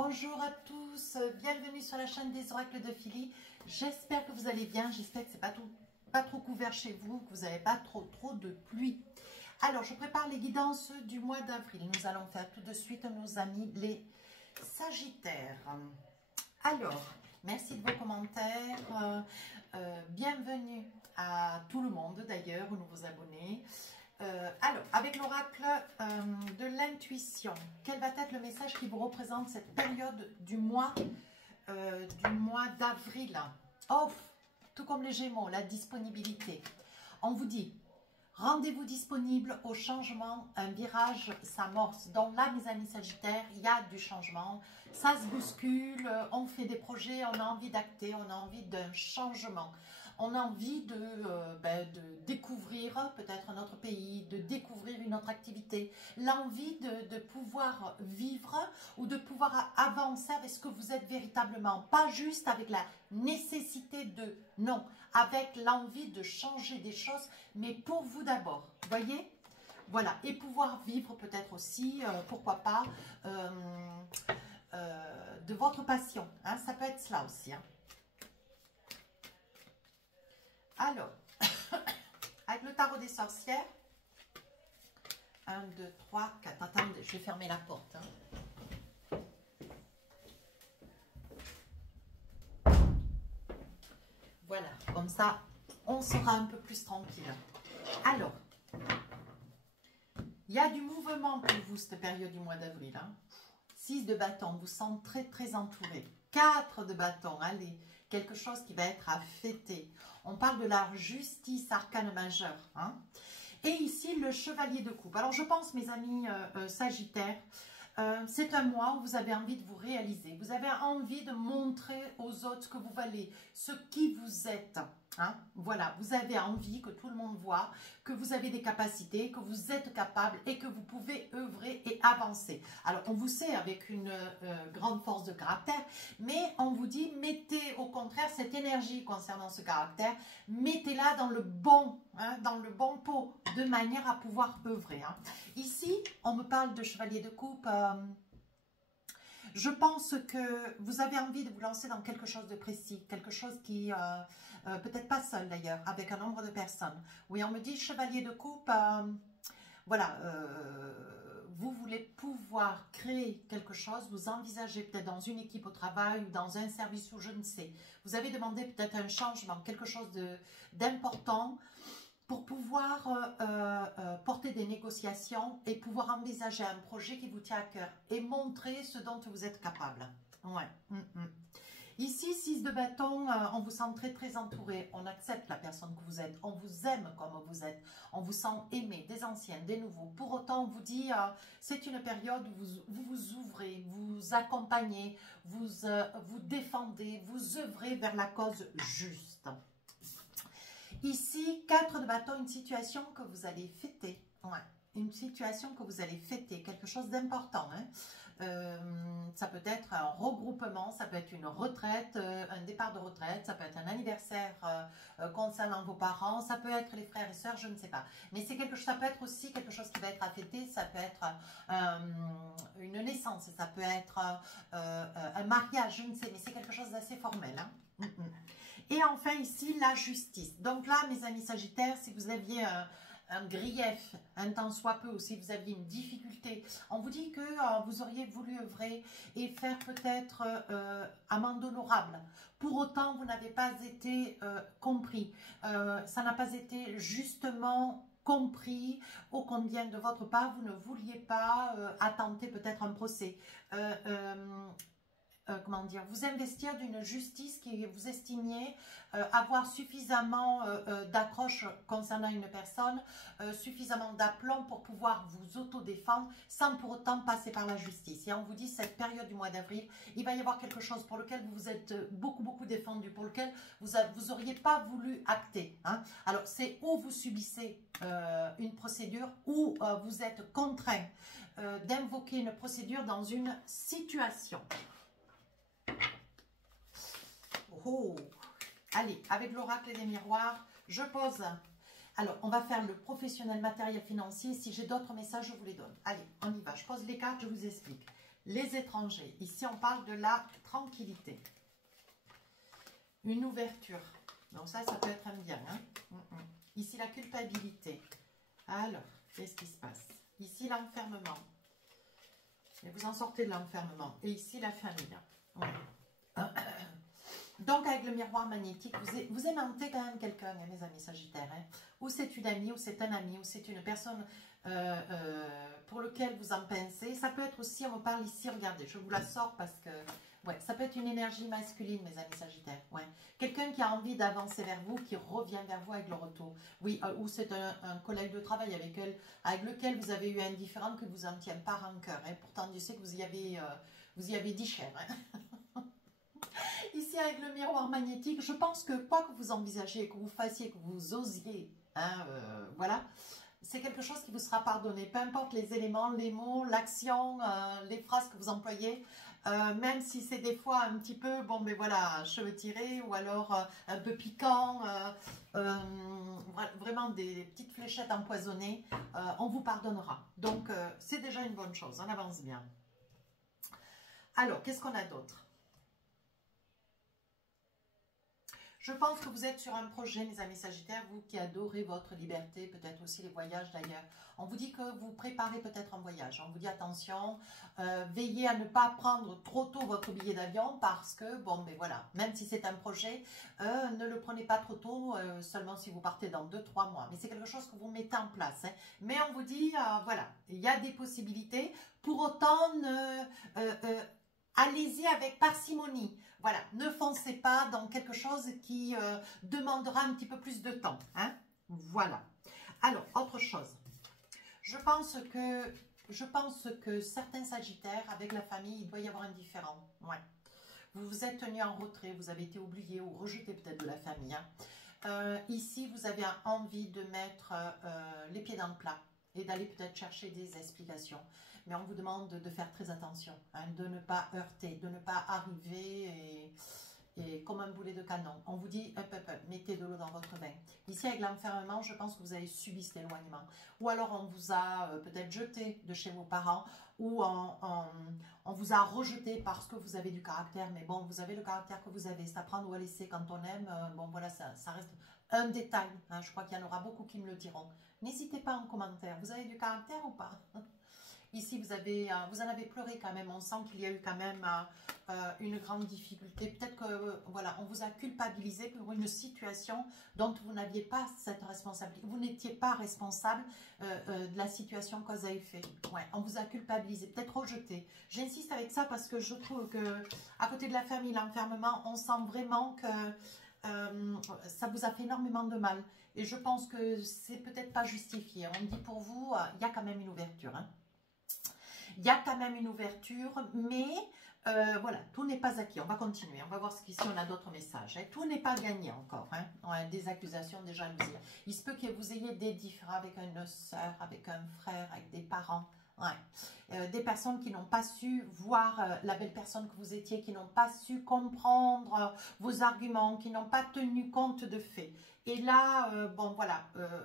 Bonjour à tous, bienvenue sur la chaîne des oracles de Philly. J'espère que vous allez bien, j'espère que c'est pas trop couvert chez vous, que vous n'avez pas trop de pluie. Alors, je prépare les guidances du mois d'avril. Nous allons faire tout de suite nos amis les Sagittaires. Alors, merci de vos commentaires. Bienvenue à tout le monde d'ailleurs, aux nouveaux abonnés. Alors, avec l'oracle de l'intuition, quel va être le message qui vous représente cette période du mois d'avril? Oh, tout comme les Gémeaux, la disponibilité. On vous dit, rendez-vous disponible au changement, un virage s'amorce. Donc là, mes amis Sagittaires, il y a du changement, ça se bouscule, on fait des projets, on a envie d'acter, on a envie d'un changement. On a envie de découvrir peut-être un autre pays, de découvrir une autre activité. L'envie de pouvoir vivre ou de pouvoir avancer avec ce que vous êtes véritablement. Pas juste avec la nécessité de, non, avec l'envie de changer des choses, mais pour vous d'abord. Vous voyez? Voilà. Et pouvoir vivre peut-être aussi, pourquoi pas, de votre passion. Hein, ça peut être cela aussi. Hein. Alors, avec le tarot des sorcières, 1, 2, 3, 4, attendez, je vais fermer la porte. Hein. Voilà, comme ça, on sera un peu plus tranquille. Alors, il y a du mouvement pour vous, cette période du mois d'avril. Hein. 6 de bâton, vous sentez très entouré. 4 de bâton, allez, quelque chose qui va être à fêter. On parle de la justice, arcane majeur. Hein. Et ici, le chevalier de coupe. Alors, je pense, mes amis Sagittaires, c'est un mois où vous avez envie de vous réaliser. Vous avez envie de montrer aux autres ce que vous valez, ce qui vous êtes. Hein? Voilà, vous avez envie que tout le monde voit que vous avez des capacités, que vous êtes capable et que vous pouvez œuvrer et avancer. Alors, on vous sait avec une grande force de caractère, mais on vous dit, mettez au contraire cette énergie concernant ce caractère, mettez-la dans le bon, hein, dans le bon pot, de manière à pouvoir œuvrer. Hein. Ici, on me parle de chevalier de coupe. Je pense que vous avez envie de vous lancer dans quelque chose de précis, quelque chose qui, peut-être pas seul d'ailleurs, avec un nombre de personnes. Oui, on me dit chevalier de coupe, voilà, vous voulez pouvoir créer quelque chose, vous envisagez peut-être dans une équipe au travail ou dans un service ou je ne sais. Vous avez demandé peut-être un changement, quelque chose d'important, pour pouvoir porter des négociations et pouvoir envisager un projet qui vous tient à cœur et montrer ce dont vous êtes capable. Ouais. Ici, 6 de bâton, on vous sent très entouré. On accepte la personne que vous êtes. On vous aime comme vous êtes. On vous sent aimé, des anciens, des nouveaux. Pour autant, on vous dit, c'est une période où vous vous ouvrez, vous accompagnez, vous défendez, vous œuvrez vers la cause juste. Ici, 4 de bâton, une situation que vous allez fêter. Ouais, une situation que vous allez fêter, quelque chose d'important. Hein. Ça peut être un regroupement, ça peut être une retraite, un départ de retraite, ça peut être un anniversaire concernant vos parents, ça peut être les frères et sœurs, je ne sais pas. Mais c'est quelque chose, ça peut être aussi quelque chose qui va être à fêter, ça peut être une naissance, ça peut être un mariage, je ne sais, mais c'est quelque chose d'assez formel. Hein. Et enfin ici, la justice. Donc là, mes amis Sagittaires, si vous aviez un grief, un tant soit peu, ou si vous aviez une difficulté, on vous dit que vous auriez voulu œuvrer et faire peut-être amende honorable. Pour autant, vous n'avez pas été compris. Ça n'a pas été justement compris ô combien de votre part, vous ne vouliez pas attenter peut-être un procès. Comment dire, vous investir d'une justice qui vous estimiez avoir suffisamment d'accroche concernant une personne, suffisamment d'aplomb pour pouvoir vous autodéfendre sans pour autant passer par la justice. Et on vous dit, cette période du mois d'avril, il va y avoir quelque chose pour lequel vous vous êtes beaucoup défendu, pour lequel vous n'auriez pas voulu acter. Hein. Alors, c'est où vous subissez une procédure ou vous êtes contraint d'invoquer une procédure dans une situation. Oh, allez, avec l'oracle des miroirs, je pose. Alors, on va faire le professionnel matériel financier. Si j'ai d'autres messages, je vous les donne. Allez, on y va. Je pose les cartes, je vous explique. Les étrangers. Ici, on parle de la tranquillité. Une ouverture. Donc ça peut être un bien. Hein. Ici, la culpabilité. Alors, qu'est-ce qui se passe? Ici, l'enfermement. Et vous en sortez de l'enfermement. Et ici, la famille. Ouais. Donc, avec le miroir magnétique, vous aimantez quand même quelqu'un, hein, mes amis Sagittaires. Hein. Ou c'est une amie, ou c'est un ami, ou c'est une personne pour lequel vous en pensez. Ça peut être aussi, on me parle ici, regardez, je vous la sors parce que... Ouais, ça peut être une énergie masculine, mes amis Sagittaires. Ouais. Quelqu'un qui a envie d'avancer vers vous, qui revient vers vous avec le retour. Oui, ou c'est un collègue de travail avec lequel vous avez eu un différend que vous en tient pas rancœur. Hein. Pourtant, je sais que vous y avez dit cher. Hein. Ici, avec le miroir magnétique, je pense que quoi que vous envisagiez, que vous fassiez, que vous osiez, hein, voilà, c'est quelque chose qui vous sera pardonné. Peu importe les éléments, les mots, l'action, les phrases que vous employez, même si c'est des fois un petit peu, bon, mais voilà, cheveux tirés, ou alors un peu piquant, vraiment des petites fléchettes empoisonnées, on vous pardonnera. Donc, c'est déjà une bonne chose, on avance bien. Alors, qu'est-ce qu'on a d'autre? Je pense que vous êtes sur un projet, mes amis Sagittaires, vous qui adorez votre liberté, peut-être aussi les voyages d'ailleurs. On vous dit que vous préparez peut-être un voyage. On vous dit attention, veillez à ne pas prendre trop tôt votre billet d'avion parce que, bon, mais voilà, même si c'est un projet, ne le prenez pas trop tôt, seulement si vous partez dans 2-3 mois. Mais c'est quelque chose que vous mettez en place. Hein. Mais on vous dit, voilà, il y a des possibilités. Pour autant, allez-y avec parcimonie. Voilà, ne foncez pas dans quelque chose qui demandera un petit peu plus de temps. Hein. Voilà. Alors, autre chose. Je pense que certains Sagittaires, avec la famille, il doit y avoir un différent. Ouais. Vous vous êtes tenu en retrait, vous avez été oublié ou rejeté peut-être de la famille. Hein. Ici, vous avez envie de mettre les pieds dans le plat et d'aller peut-être chercher des explications. Mais on vous demande de faire très attention, hein, de ne pas heurter, de ne pas arriver et comme un boulet de canon. On vous dit, mettez de l'eau dans votre vin. Ici, avec l'enfermement, je pense que vous avez subi cet éloignement. Ou alors, on vous a peut-être jeté de chez vos parents, ou on vous a rejeté parce que vous avez du caractère. Mais bon, vous avez le caractère que vous avez. C'est à prendre ou à laisser quand on aime. Bon, voilà, ça reste un détail. Hein, je crois qu'il y en aura beaucoup qui me le diront. N'hésitez pas en commentaire. Vous avez du caractère ou pas? Ici, vous en avez pleuré quand même. On sent qu'il y a eu quand même une grande difficulté. Peut-être que voilà, on vous a culpabilisé pour une situation dont vous n'aviez pas cette responsabilité. Vous n'étiez pas responsable de la situation que vous avez fait. Ouais, on vous a culpabilisé, peut-être rejeté. J'insiste avec ça parce que je trouve que à côté de la famille, l'enfermement, on sent vraiment que ça vous a fait énormément de mal. Et je pense que c'est peut-être pas justifié. On dit pour vous, il y a quand même une ouverture. Hein. Il y a quand même une ouverture, mais voilà, tout n'est pas acquis. On va continuer, on va voir si on a d'autres messages. Hein. Tout n'est pas gagné encore. Hein. Ouais, des accusations, des jalousies. Il se peut que vous ayez des différends avec une soeur, avec un frère, avec des parents. Ouais. Des personnes qui n'ont pas su voir la belle personne que vous étiez, qui n'ont pas su comprendre vos arguments, qui n'ont pas tenu compte de faits. Et là, bon voilà,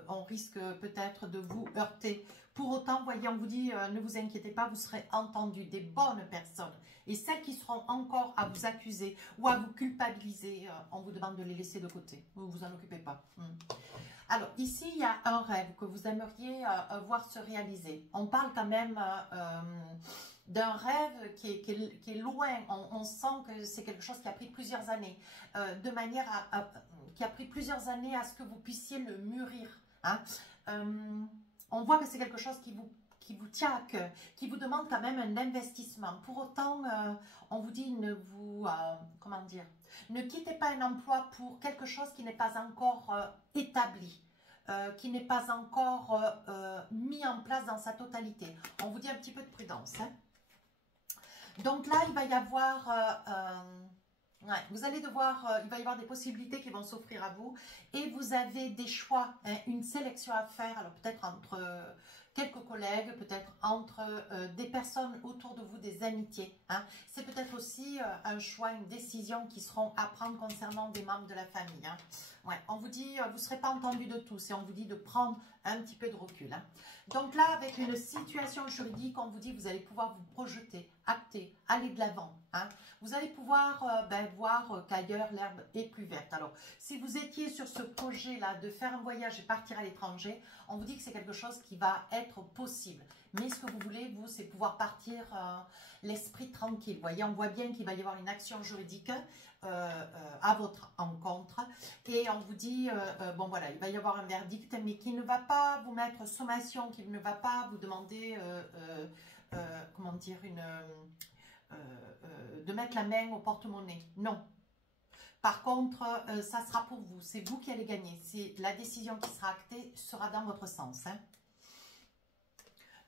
on risque peut-être de vous heurter. Pour autant, voyez, on vous dit, ne vous inquiétez pas, vous serez entendus, des bonnes personnes. Et celles qui seront encore à vous accuser ou à vous culpabiliser, on vous demande de les laisser de côté. Ne vous en occupez pas. Alors, ici, il y a un rêve que vous aimeriez voir se réaliser. On parle quand même d'un rêve qui est loin. On sent que c'est quelque chose qui a pris plusieurs années. De manière qui a pris plusieurs années à ce que vous puissiez le mûrir. Hein. On voit que c'est quelque chose qui vous tient à cœur, qui vous demande quand même un investissement. Pour autant, on vous dit comment dire, ne quittez pas un emploi pour quelque chose qui n'est pas encore établi, qui n'est pas encore mis en place dans sa totalité. On vous dit un petit peu de prudence. Hein. Donc là, il va y avoir... ouais, vous allez devoir, il va y avoir des possibilités qui vont s'offrir à vous et vous avez des choix, hein, une sélection à faire, alors peut-être entre quelques collègues, peut-être entre des personnes autour de vous, des amitiés. Hein. C'est peut-être aussi un choix, une décision qui seront à prendre concernant des membres de la famille. Hein. Ouais, on vous dit, vous ne serez pas entendu de tous et on vous dit de prendre un petit peu de recul. Hein. Donc là, avec une situation juridique, on vous dit que vous allez pouvoir vous projeter acter, aller de l'avant. Hein. Vous allez pouvoir voir qu'ailleurs l'herbe est plus verte. Alors, si vous étiez sur ce projet-là de faire un voyage et partir à l'étranger, on vous dit que c'est quelque chose qui va être possible. Mais ce que vous voulez, vous, c'est pouvoir partir l'esprit tranquille. Vous voyez, on voit bien qu'il va y avoir une action juridique à votre encontre. Et on vous dit, bon voilà, il va y avoir un verdict, mais qui ne va pas vous mettre sommation, qui ne va pas vous demander, comment dire, de mettre la main au porte-monnaie. Non. Par contre, ça sera pour vous. C'est vous qui allez gagner. La décision qui sera actée sera dans votre sens. Hein.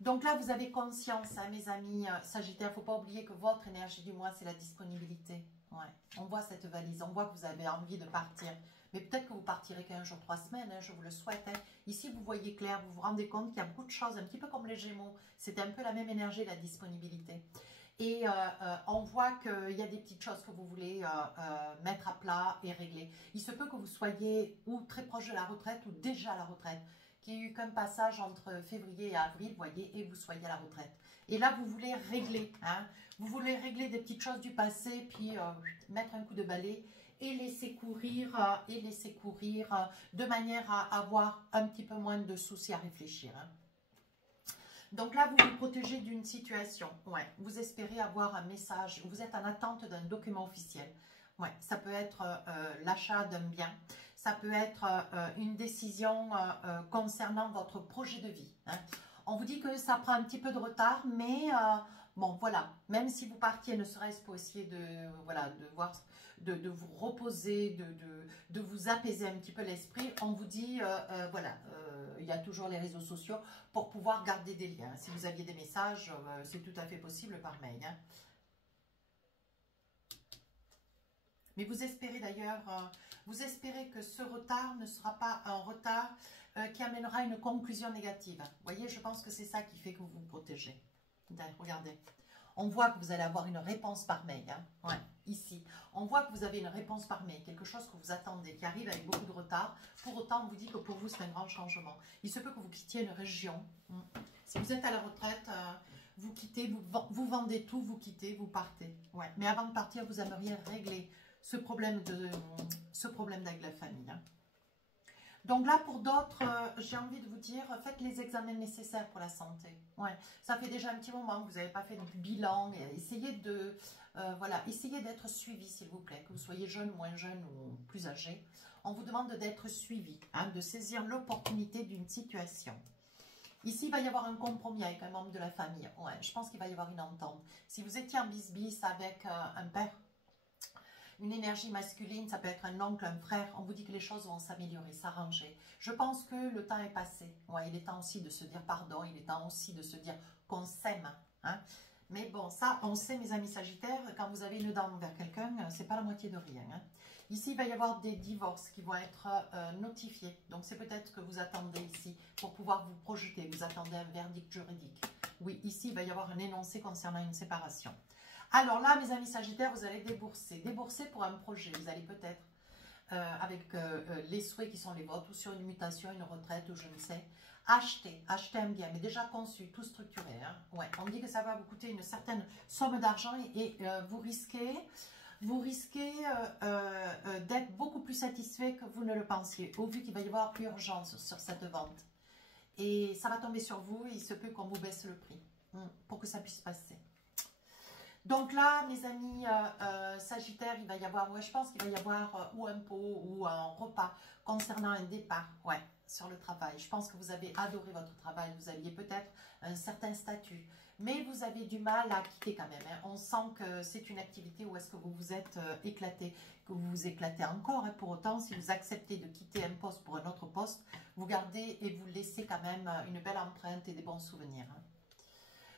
Donc là, vous avez conscience, hein, mes amis Sagittaires, il ne faut pas oublier que votre énergie du mois, c'est la disponibilité. Ouais. On voit cette valise, on voit que vous avez envie de partir. Mais peut-être que vous partirez qu'un jour, 3 semaines, hein, je vous le souhaite. Hein. Ici, vous voyez clair, vous vous rendez compte qu'il y a beaucoup de choses, un petit peu comme les Gémeaux. C'était un peu la même énergie, la disponibilité. Et on voit qu'il y a des petites choses que vous voulez mettre à plat et régler. Il se peut que vous soyez ou très proche de la retraite ou déjà à la retraite. Qu'il y ait eu qu'un passage entre février et avril, vous voyez, et vous soyez à la retraite. Et là, vous voulez régler, hein, vous voulez régler des petites choses du passé, puis mettre un coup de balai et laisser courir de manière à avoir un petit peu moins de soucis à réfléchir. Hein. Donc là, vous vous protégez d'une situation. Ouais, vous espérez avoir un message, vous êtes en attente d'un document officiel. Ouais, ça peut être l'achat d'un bien. Ça peut être une décision concernant votre projet de vie. Hein. On vous dit que ça prend un petit peu de retard, mais bon, voilà. Même si vous partiez, ne serait-ce pour essayer de vous reposer, de vous apaiser un petit peu l'esprit, on vous dit, voilà, il y a toujours les réseaux sociaux pour pouvoir garder des liens. Si vous aviez des messages, c'est tout à fait possible par mail. Hein. Mais vous espérez d'ailleurs, vous espérez que ce retard ne sera pas un retard qui amènera une conclusion négative. Vous voyez, je pense que c'est ça qui fait que vous vous protégez. Regardez, on voit que vous allez avoir une réponse par mail. Hein. Ouais, ici, on voit que vous avez une réponse par mail, quelque chose que vous attendez, qui arrive avec beaucoup de retard. Pour autant, on vous dit que pour vous, c'est un grand changement. Il se peut que vous quittiez une région. Si vous êtes à la retraite, vous quittez, vous vendez tout, vous quittez, vous partez. Ouais. Mais avant de partir, vous aimeriez régler ce problème avec la famille. Hein. Donc là, pour d'autres, j'ai envie de vous dire, faites les examens nécessaires pour la santé. Ouais, ça fait déjà un petit moment que vous n'avez pas fait de bilan. Essayez essayez d'être suivi, s'il vous plaît. Que vous soyez jeune, moins jeune ou plus âgé. On vous demande d'être suivi, hein, de saisir l'opportunité d'une situation. Ici, il va y avoir un compromis avec un membre de la famille. Ouais, je pense qu'il va y avoir une entente. Si vous étiez en bis-bis avec un père, une énergie masculine, ça peut être un oncle, un frère, on vous dit que les choses vont s'améliorer, s'arranger. Je pense que le temps est passé. Ouais, il est temps aussi de se dire pardon, il est temps aussi de se dire qu'on s'aime. Hein. Mais bon, ça, on sait, mes amis Sagittaires, quand vous avez une dent envers quelqu'un, c'est pas la moitié de rien. Hein. Ici, il va y avoir des divorces qui vont être notifiés. Donc, c'est peut-être que vous attendez ici pour pouvoir vous projeter. Vous attendez un verdict juridique. Oui, ici, il va y avoir un énoncé concernant une séparation. Alors là, mes amis Sagittaires, vous allez débourser. Débourser pour un projet. Vous allez peut-être, avec les souhaits qui sont les vôtres, ou sur une mutation, une retraite, ou je ne sais, acheter un bien, mais déjà conçu, tout structuré. Hein. Ouais, on dit que ça va vous coûter une certaine somme d'argent et vous risquez d'être beaucoup plus satisfait que vous ne le pensiez, au vu qu'il va y avoir urgence sur cette vente. Et ça va tomber sur vous et il se peut qu'on vous baisse le prix pour que ça puisse passer. Donc là, mes amis Sagittaires, il va y avoir, ouais, je pense qu'il va y avoir ou un pot ou un repas concernant un départ, ouais, sur le travail. Je pense que vous avez adoré votre travail, vous aviez peut-être un certain statut, mais vous avez du mal à quitter quand même. Hein. On sent que c'est une activité où est-ce que vous vous êtes éclaté, que vous vous éclatez encore. Hein. Pour autant, si vous acceptez de quitter un poste pour un autre poste, vous gardez et vous laissez quand même une belle empreinte et des bons souvenirs. Hein.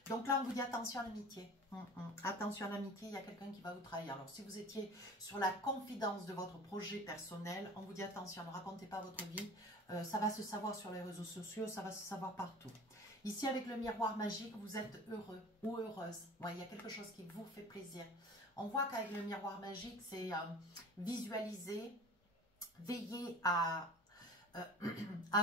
Donc là, on vous dit attention à l'amitié. Attention à l'amitié, il y a quelqu'un qui va vous trahir. Alors, si vous étiez sur la confidence de votre projet personnel, on vous dit attention, ne racontez pas votre vie. Ça va se savoir sur les réseaux sociaux, ça va se savoir partout. Ici, avec le miroir magique, vous êtes heureux ou heureuse. Ouais, il y a quelque chose qui vous fait plaisir. On voit qu'avec le miroir magique, c'est visualiser, veiller à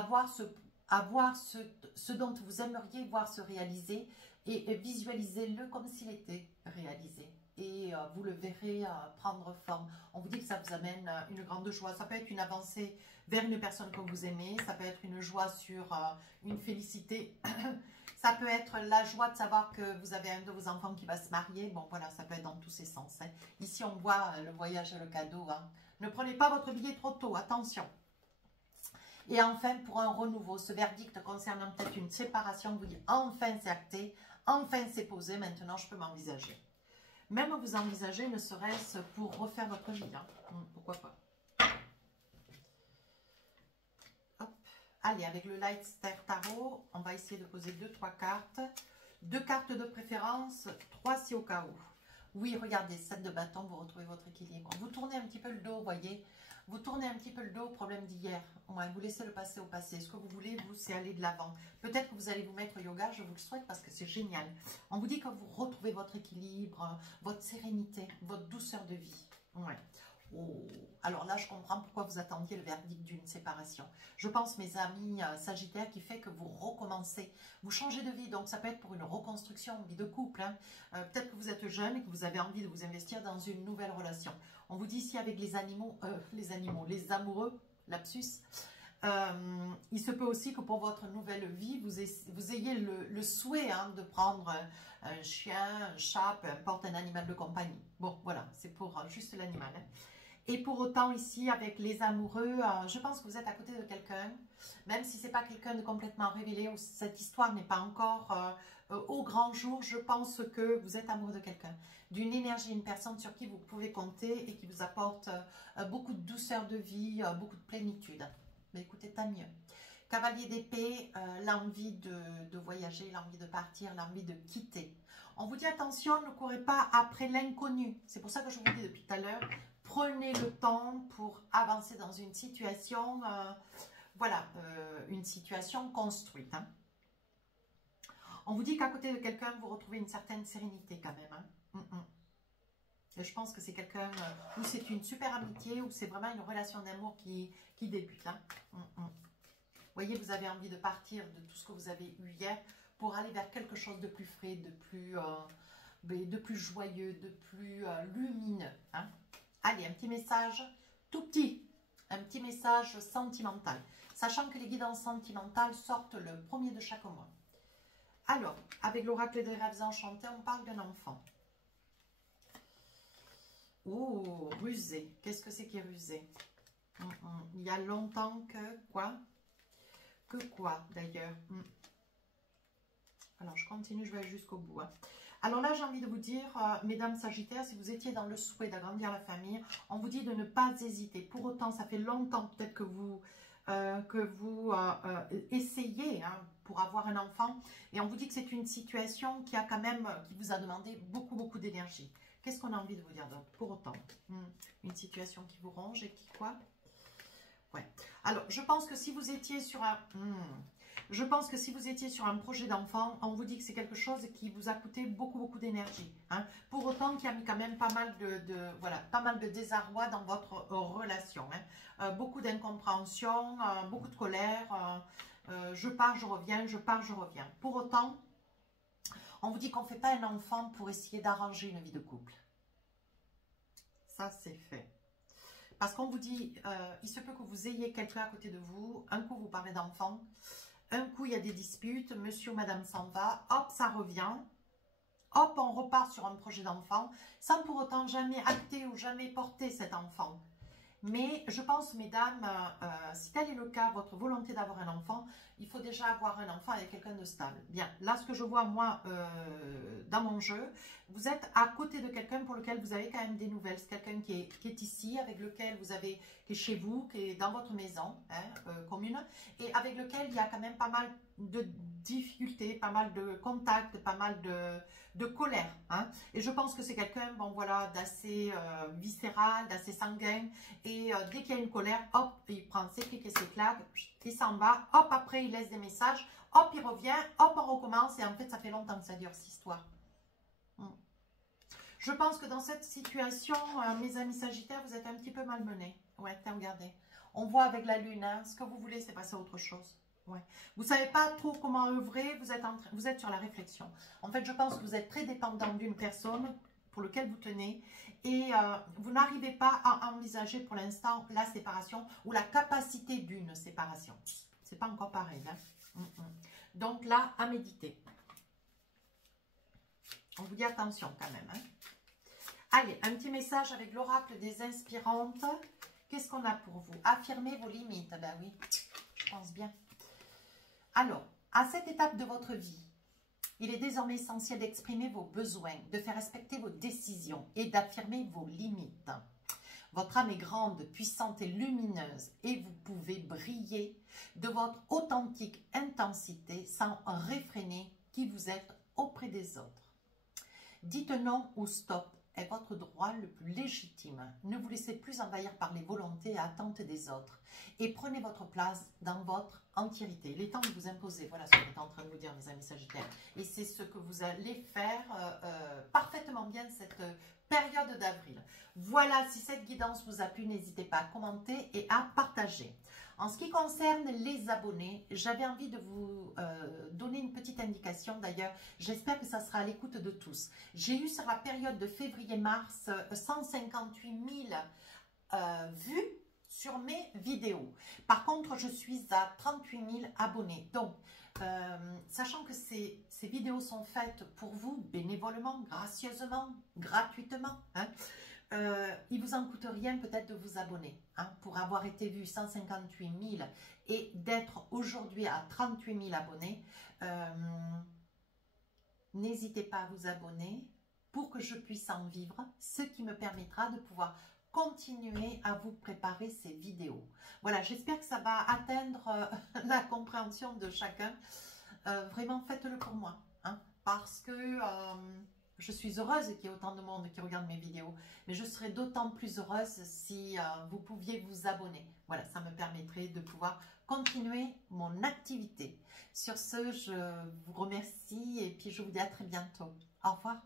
voir ce dont vous aimeriez voir se réaliser et visualisez-le comme s'il était réalisé. Et vous le verrez prendre forme. On vous dit que ça vous amène une grande joie. Ça peut être une avancée vers une personne que vous aimez. Ça peut être une joie sur une félicité. Ça peut être la joie de savoir que vous avez un de vos enfants qui va se marier. Bon, voilà, ça peut être dans tous ces sens. Hein. Ici, on voit le voyage et le cadeau. Hein. Ne prenez pas votre billet trop tôt, attention. Et enfin, pour un renouveau, ce verdict concernant peut-être une séparation, vous dit enfin c'est acté, enfin c'est posé, maintenant je peux m'envisager. Même vous envisager, ne serait-ce pour refaire votre vie. Hein. Pourquoi pas. Hop. Allez, avec le Light Star Tarot, on va essayer de poser 2-3 cartes. 2 cartes de préférence, 3 si au cas où. Oui, regardez, 7 de bâton, vous retrouvez votre équilibre. Vous tournez un petit peu le dos, vous voyez. Vous tournez un petit peu le dos au problème d'hier. Ouais, vous laissez le passé au passé. Ce que vous voulez, vous, c'est aller de l'avant. Peut-être que vous allez vous mettre au yoga, je vous le souhaite parce que c'est génial. On vous dit que vous retrouvez votre équilibre, votre sérénité, votre douceur de vie. Ouais. Oh. Alors là, je comprends pourquoi vous attendiez le verdict d'une séparation. Je pense, mes amis Sagittaires, qui fait que vous recommencez, vous changez de vie. Donc, ça peut être pour une reconstruction, vie de couple. Hein. Peut-être que vous êtes jeune et que vous avez envie de vous investir dans une nouvelle relation. On vous dit ici avec les amoureux, lapsus, il se peut aussi que pour votre nouvelle vie, vous ayez le souhait hein, de prendre un chien, un chat, peu importe, un animal de compagnie. Bon, voilà, c'est pour juste l'animal. Hein. Et pour autant, ici, avec les amoureux, je pense que vous êtes à côté de quelqu'un, même si ce n'est pas quelqu'un de complètement révélé, ou cette histoire n'est pas encore au grand jour, je pense que vous êtes amoureux de quelqu'un, d'une énergie, une personne sur qui vous pouvez compter et qui vous apporte beaucoup de douceur de vie, beaucoup de plénitude. Mais écoutez, tant mieux. Cavalier d'épée, l'envie de voyager, l'envie de partir, l'envie de quitter. On vous dit attention, ne courez pas après l'inconnu. C'est pour ça que je vous dis depuis tout à l'heure, prenez le temps pour avancer dans une situation, voilà, une situation construite. Hein. On vous dit qu'à côté de quelqu'un, vous retrouvez une certaine sérénité quand même. Hein. Et je pense que c'est quelqu'un où c'est une super amitié, où c'est vraiment une relation d'amour qui débute. Hein. Vous voyez, vous avez envie de partir de tout ce que vous avez eu hier pour aller vers quelque chose de plus frais, de plus joyeux, de plus lumineux. Hein. Allez, un petit message tout petit, un petit message sentimental. Sachant que les guidances sentimentales sortent le 1er de chaque mois. Alors, avec l'oracle des rêves enchantés, on parle d'un enfant. Oh, rusé. Qu'est-ce que c'est qui est rusé? Il y a longtemps que quoi? Que quoi, d'ailleurs? Alors, je continue, je vais aller jusqu'au bout. Hein. Alors là, j'ai envie de vous dire, mesdames Sagittaires, si vous étiez dans le souhait d'agrandir la famille, on vous dit de ne pas hésiter. Pour autant, ça fait longtemps peut-être que vous essayez hein, pour avoir un enfant. Et on vous dit que c'est une situation qui vous a demandé beaucoup d'énergie. Qu'est-ce qu'on a envie de vous dire d'autre? Pour autant, une situation qui vous ronge et qui quoi? Ouais. Alors, je pense que si vous étiez sur un... Je pense que si vous étiez sur un projet d'enfant, on vous dit que c'est quelque chose qui vous a coûté beaucoup d'énergie. Hein. Pour autant qu'il y a mis quand même pas mal de désarroi dans votre relation. Hein. Beaucoup d'incompréhension, beaucoup de colère. Je pars, je reviens, je pars, je reviens. Pour autant, on vous dit qu'on ne fait pas un enfant pour essayer d'arranger une vie de couple. Ça, c'est fait. Parce qu'on vous dit, il se peut que vous ayez quelqu'un à côté de vous. Un coup, vous parlez d'enfant. Un coup, il y a des disputes, monsieur ou madame s'en va, hop, ça revient, hop, on repart sur un projet d'enfant, sans pour autant jamais acter ou jamais porter cet enfant. Mais je pense, mesdames, si tel est le cas, votre volonté d'avoir un enfant, il faut déjà avoir un enfant avec quelqu'un de stable. Bien, là, ce que je vois, moi, dans mon jeu, vous êtes à côté de quelqu'un pour lequel vous avez quand même des nouvelles. C'est quelqu'un qui est ici, avec lequel vous avez, qui est chez vous, qui est dans votre maison hein, commune, et avec lequel il y a quand même pas mal de difficultés, pas mal de contacts, pas mal de colère. Hein. Et je pense que c'est quelqu'un, bon voilà, d'assez viscéral, d'assez sanguin. Et dès qu'il y a une colère, hop, il prend ses clics et ses claques, il s'en va, hop, après il laisse des messages, hop, il revient, hop, on recommence. Et en fait, ça fait longtemps que ça dure, cette histoire. Je pense que dans cette situation, mes amis Sagittaires, vous êtes un petit peu malmenés. Ouais, regardez. On voit avec la lune, hein, ce que vous voulez, c'est passer à autre chose. Ouais. Vous ne savez pas trop comment œuvrer, vous êtes sur la réflexion. En fait, je pense que vous êtes très dépendant d'une personne pour laquelle vous tenez et vous n'arrivez pas à envisager pour l'instant la séparation ou la capacité d'une séparation. C'est pas encore pareil. Hein. Donc là, à méditer. On vous dit attention quand même. Hein. Allez, un petit message avec l'oracle des inspirantes. Qu'est-ce qu'on a pour vous? Affirmez vos limites. Ben oui, je pense bien. Alors, à cette étape de votre vie, il est désormais essentiel d'exprimer vos besoins, de faire respecter vos décisions et d'affirmer vos limites. Votre âme est grande, puissante et lumineuse et vous pouvez briller de votre authentique intensité sans réfréner qui vous êtes auprès des autres. Dites non ou stop est votre droit le plus légitime. Ne vous laissez plus envahir par les volontés et attentes des autres et prenez votre place dans votre entièreté. Il est temps de vous imposer. Voilà ce que j'étais en train de vous dire, mes amis Sagittaires. Et c'est ce que vous allez faire parfaitement bien cette période d'avril. Voilà, si cette guidance vous a plu, n'hésitez pas à commenter et à partager. En ce qui concerne les abonnés, j'avais envie de vous donner une petite indication. D'ailleurs, j'espère que ça sera à l'écoute de tous. J'ai eu sur la période de février-mars 158 000 vues sur mes vidéos. Par contre, je suis à 38 000 abonnés. Donc, sachant que ces vidéos sont faites pour vous bénévolement, gracieusement, gratuitement, hein, il ne vous en coûte rien peut-être de vous abonner. Hein, pour avoir été vu 158 000 et d'être aujourd'hui à 38 000 abonnés, n'hésitez pas à vous abonner pour que je puisse en vivre, ce qui me permettra de pouvoir continuer à vous préparer ces vidéos. Voilà, j'espère que ça va atteindre la compréhension de chacun. Vraiment, faites-le pour moi, hein, parce que je suis heureuse qu'il y ait autant de monde qui regarde mes vidéos, mais je serais d'autant plus heureuse si vous pouviez vous abonner. Voilà, ça me permettrait de pouvoir continuer mon activité. Sur ce, je vous remercie et puis je vous dis à très bientôt. Au revoir.